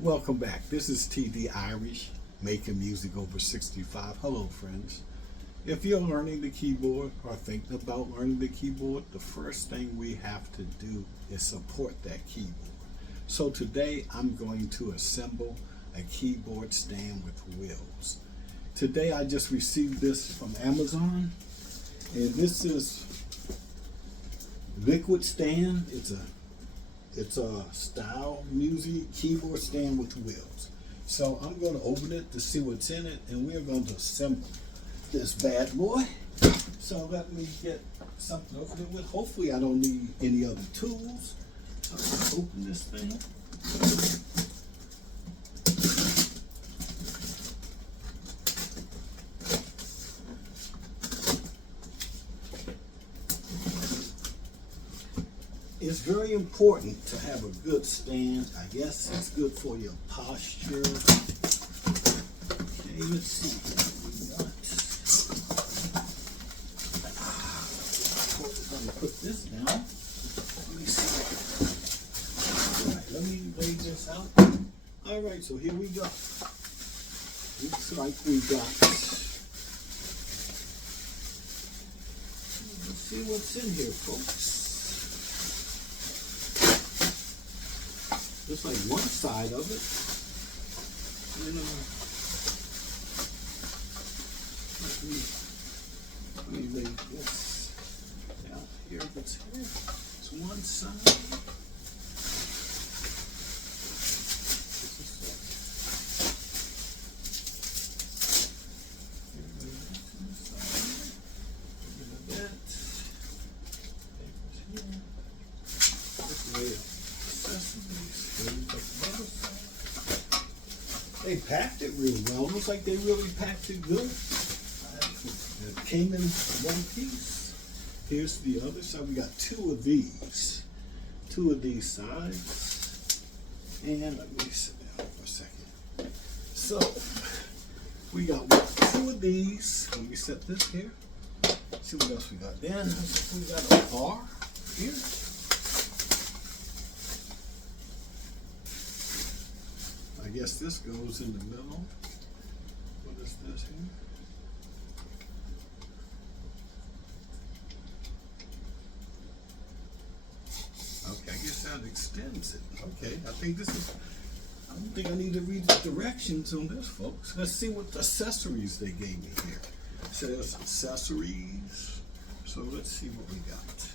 Welcome back. This is TD Irish, making music over 65. Hello, friends. If you're learning the keyboard or thinking about learning the keyboard, the first thing we have to do is support that keyboard. So today I'm going to assemble a keyboard stand with wheels. Today I just received this from Amazon, and this is Liquid Stand. It's a style music keyboard stand with wheels. So I'm going to open it to see what's in it, and we're going to assemble this bad boy. So let me get something to open it with. Hopefully I don't need any other tools. So I'm going to open this thing. It's very important to have a good stand. I guess it's good for your posture. Okay, let's see what we got. I'm gonna put this down. Let me see. All right, let me lay this out. All right, so here we go. Looks like we got. Let's see what's in here, folks. Just like one side of it. Let me lay this down here. It's one side. They packed it real well. Looks like they really packed it good. It came in one piece. Here's the other side. We got two of these sides. And let me sit down for a second. So we got two of these. Let me set this here. See what else we got. Then we got a bar here. I guess this goes in the middle. What is this here? Okay, I guess that extends it. Okay, I don't think I need to read the directions on this, folks. Let's see what accessories they gave me here. It says accessories. So let's see what we got.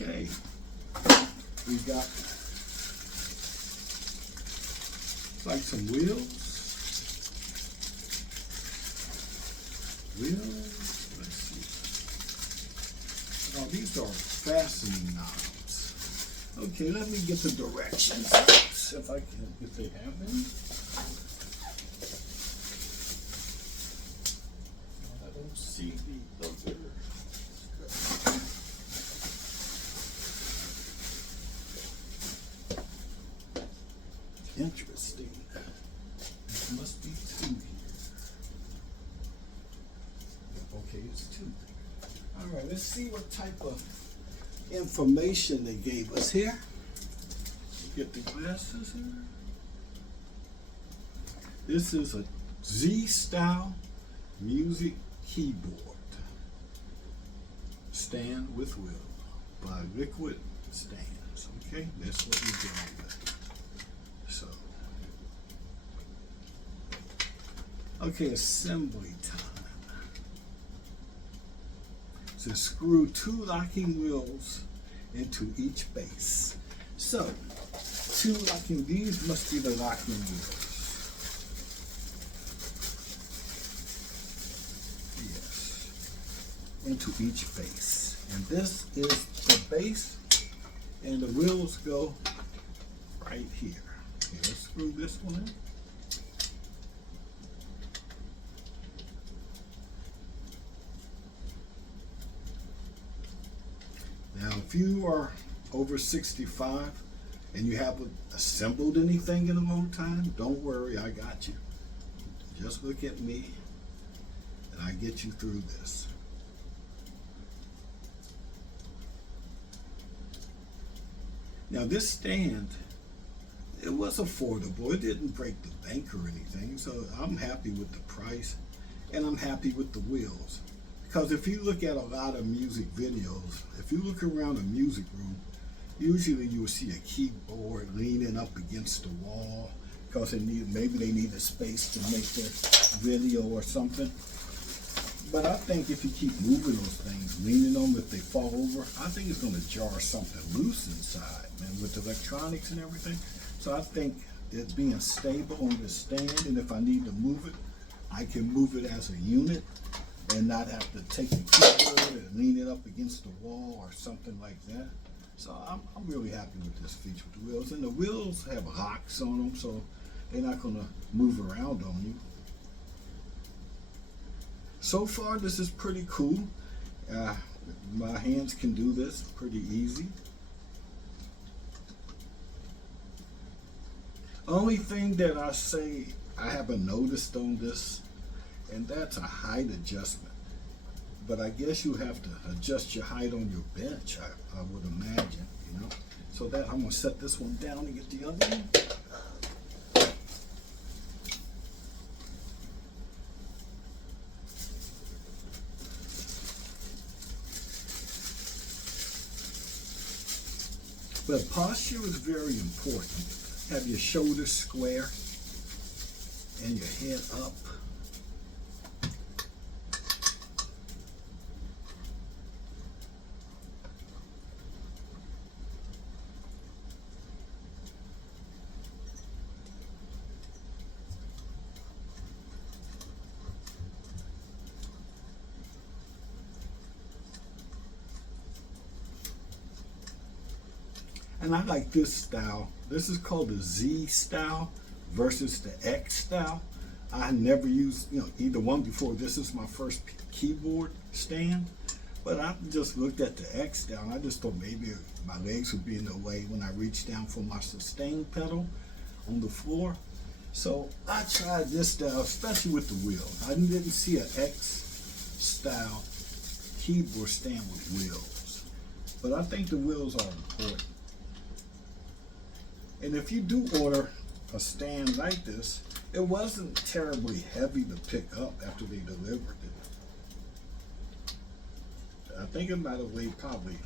Okay, we got like some wheels. Let's see. Oh, these are fastening knobs. Okay, let me get the directions if I can, if they have them. I don't see the other. Interesting. There must be two here. Okay, it's two. All right, let's see what type of information they gave us here. Get the glasses here. This is a Z-style music keyboard stand with wheel by Liquid Stands. Okay, that's what we're dealing with. So, okay, assembly time. So screw two locking wheels into each base. So, these must be the locking wheels. Yes, into each base. And this is the base, and the wheels go right here. Okay, let's screw this one in. Now, if you are over 65 and you haven't assembled anything in a long time, don't worry, I got you. Just look at me and I get you through this. Now this stand, it was affordable. It didn't break the bank or anything, so I'm happy with the price and I'm happy with the wheels. Because if you look at a lot of music videos, if you look around a music room, usually you will see a keyboard leaning up against the wall because maybe they need a space to make their video or something. But I think if you keep moving those things, leaning on them if they fall over, I think it's going to jar something loose inside, man, with electronics and everything. So I think it being stable on the stand, and if I need to move it, I can move it as a unit and not have to take the keyboard and lean it up against the wall or something like that. So I'm really happy with this feature with the wheels. And the wheels have locks on them, so they're not going to move around on you. So far, this is pretty cool. My hands can do this pretty easy. Only thing that I say I haven't noticed on this, and that's a height adjustment. But I guess you have to adjust your height on your bench, I would imagine, you know. So that I'm gonna set this one down and get the other one. But posture is very important. Have your shoulders square and your head up. And I like this style. This is called the Z style versus the X style. I never used, either one before. This is my first keyboard stand, but I just looked at the X style and I just thought maybe my legs would be in the way when I reached down for my sustain pedal on the floor. So I tried this style, especially with the wheels. I didn't see an X style keyboard stand with wheels, but I think the wheels are important. And if you do order a stand like this, it wasn't terribly heavy to pick up after they delivered it. I think it might have weighed probably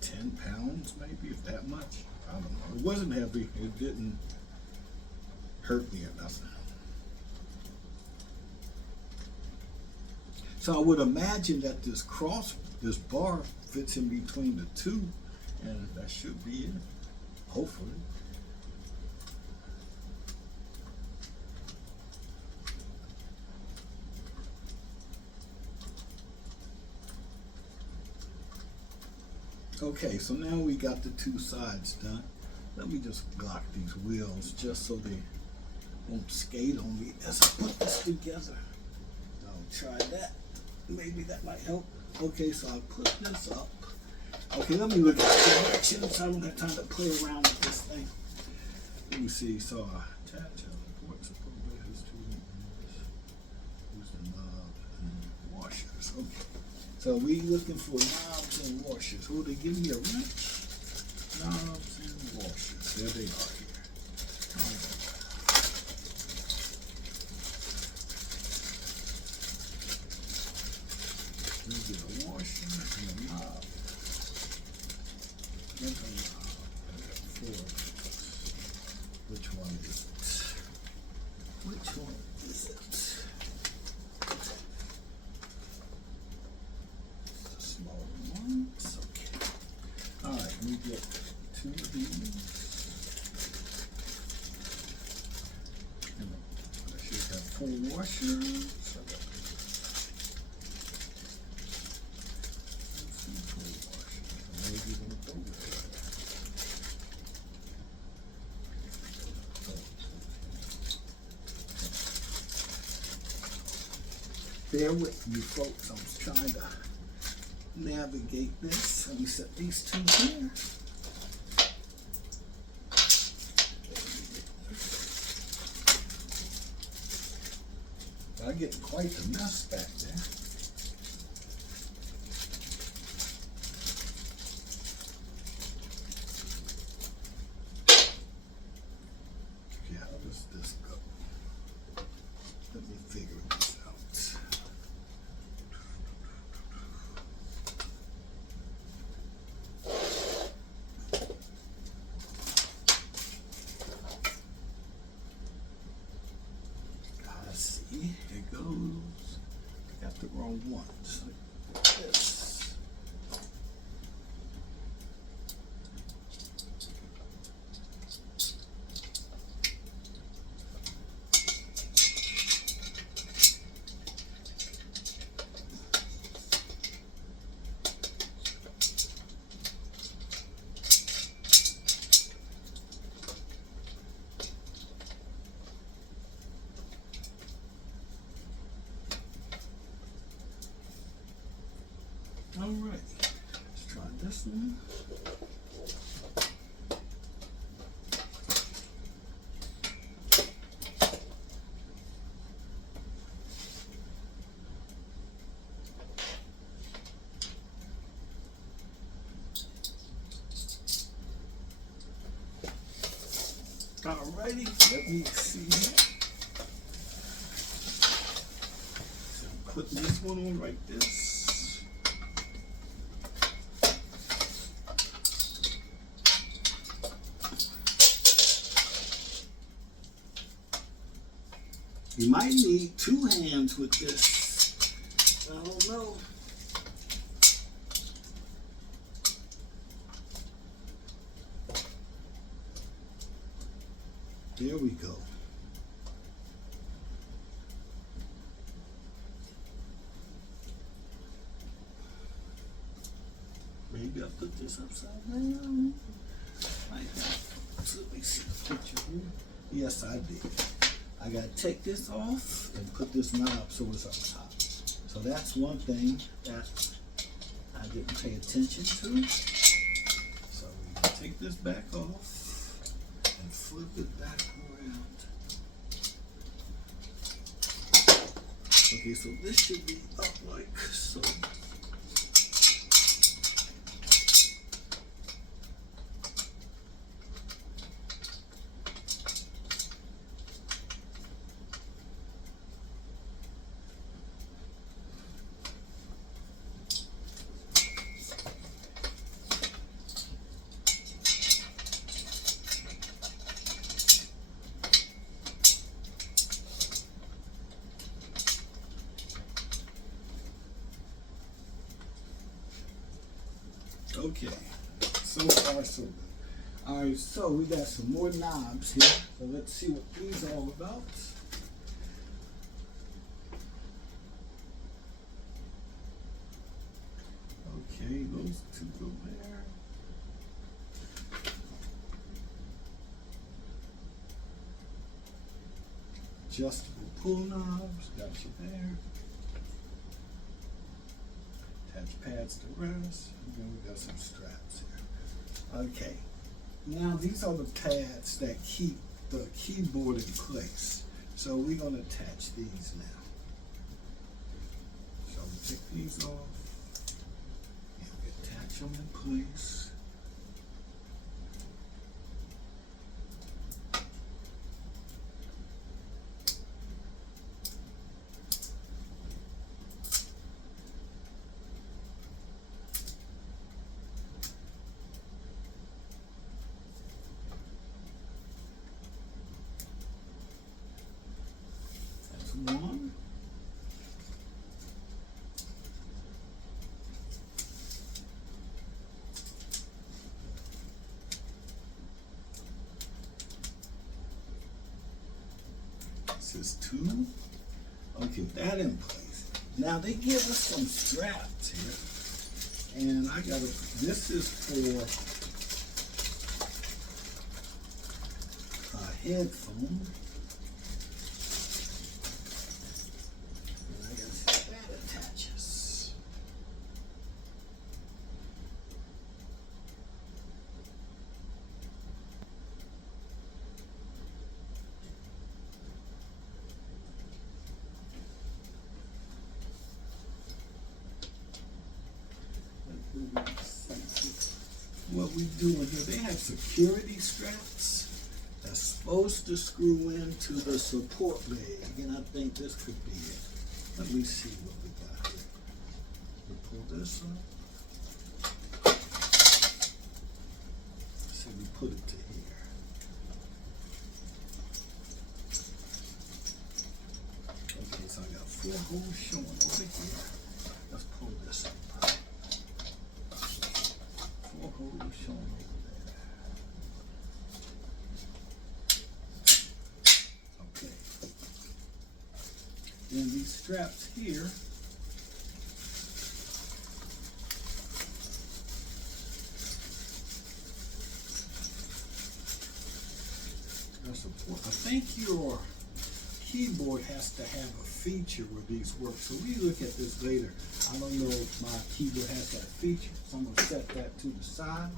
10 pounds, maybe, if that much. I don't know. It wasn't heavy. It didn't hurt me or nothing. So I would imagine that this bar fits in between the two, and that should be it, hopefully. Okay, so now we got the two sides done. Let me just lock these wheels just so they won't skate on me as I put this together. I'll try that. Maybe that might help. Okay, so I put this up. Okay, let me look at the directions. I don't have time to play around with this thing. Let me see. So attach the ports of his two use the knobs and washers. Okay. So we looking for knobs and washers. Oh, they give me a wrench. Knobs and washers. There they are here. We get a washer and a knob. And a knob. I got four. Which one is it? Which one is it? We get two of these. And I should have four washers. Maybe we'll go with that. Bear with me, folks. I'm just trying to navigate this. Let me set these two here. getting quite the mess back there. Okay, how does this go? Let me figure this out. See, it goes. I got the wrong one. Just like this. All right, let's try this one. All righty, let me see. So I'm putting this one on like this. You might need 2 hands with this. I don't know. There we go. Maybe I'll put this upside down. Like that. So let me see the picture here. Yes, I did. I gotta take this off and put this knob so it's up top. So that's one thing that I didn't pay attention to. So we take this back off and flip it back around. Okay, so this should be up like so. Okay, so far so good. All right, so we got some more knobs here. So let's see what these are all about. Okay, those 2 go there. Adjustable pull knobs, got you there. Attach pads to rest, and then we got some straps here. Okay, now these are the pads that keep the keyboard in place. So we're going to attach these now. So we take these off and we attach them in place. One. This is 2. Okay, that in place. Now they give us some straps here. And I gotta, this is for a headphone. what we do in here. They have security straps that's supposed to screw into the support leg, and I think this could be it. Let me see what we got here. We pull this up. See, we put it to here. Okay, so I got 4 holes showing over here. Let's pull this up. 4 holes showing over there. Okay. Then these straps here, I think your keyboard has to have a feature where these work. So we look at this later. I don't know if my keyboard has that feature, so I'm going to set that to the side.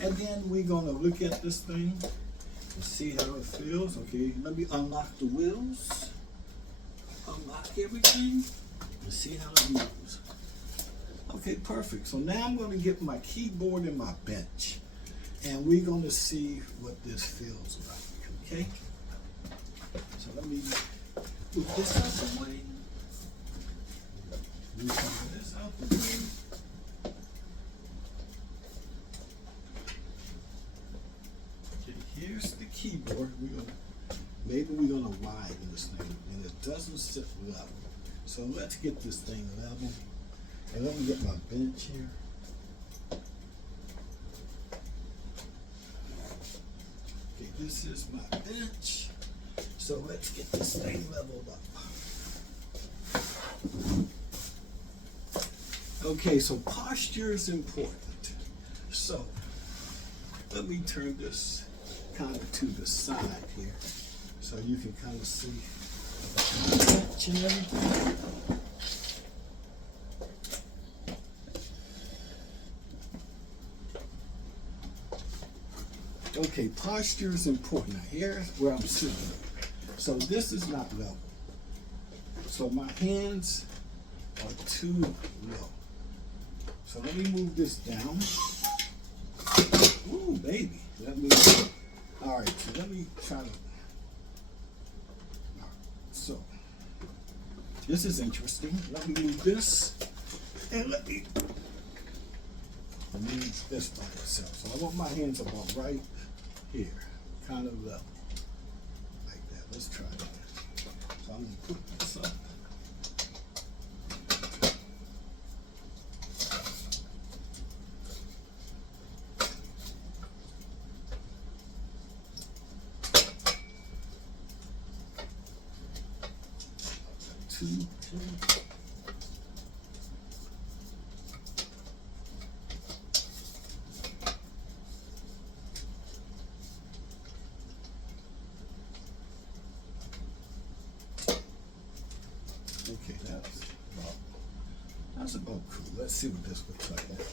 And then we're going to look at this thing and see how it feels. Okay, let me unlock the wheels, unlock everything, and see how it moves. Okay, perfect. So now I'm going to get my keyboard and my bench, and we're going to see what this feels like. Okay? So let me move this out the way. Move some of this out the way. Okay, here's the keyboard. Maybe we're gonna widen this thing, and it doesn't sit level. So let's get this thing level. And let me get my bench here. Okay, this is my bench. So let's get this thing leveled up. Okay, so posture is important. So let me turn this kind of to the side here so you can kind of see the bench and everything. Okay, posture is important. Now here's where I'm sitting. So this is not level. So my hands are too low. So let me move this down. Ooh, baby. All right, so let me try to, all right, so this is interesting. Let me move this, and let me move this by itself. So I want my hands about right here, kind of level. Let's try that. So I'm going to put this up. Two. Okay, that's about cool. Let's see what this looks like now.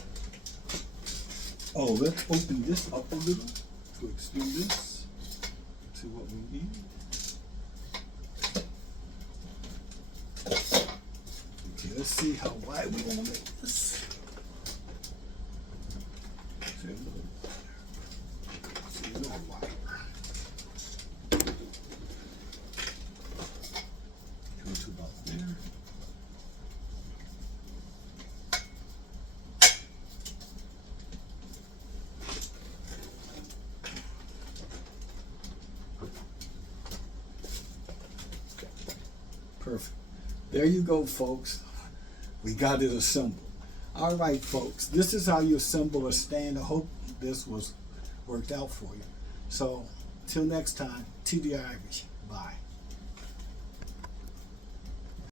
Oh, let's open this up a little to extend this to what we need. Okay, let's see how wide we want to make this. See a little wider. Go to about there. Perfect. There you go, folks. We got it assembled. All right, folks. This is how you assemble a stand. I hope this was worked out for you. So, till next time, TD Irish. Bye.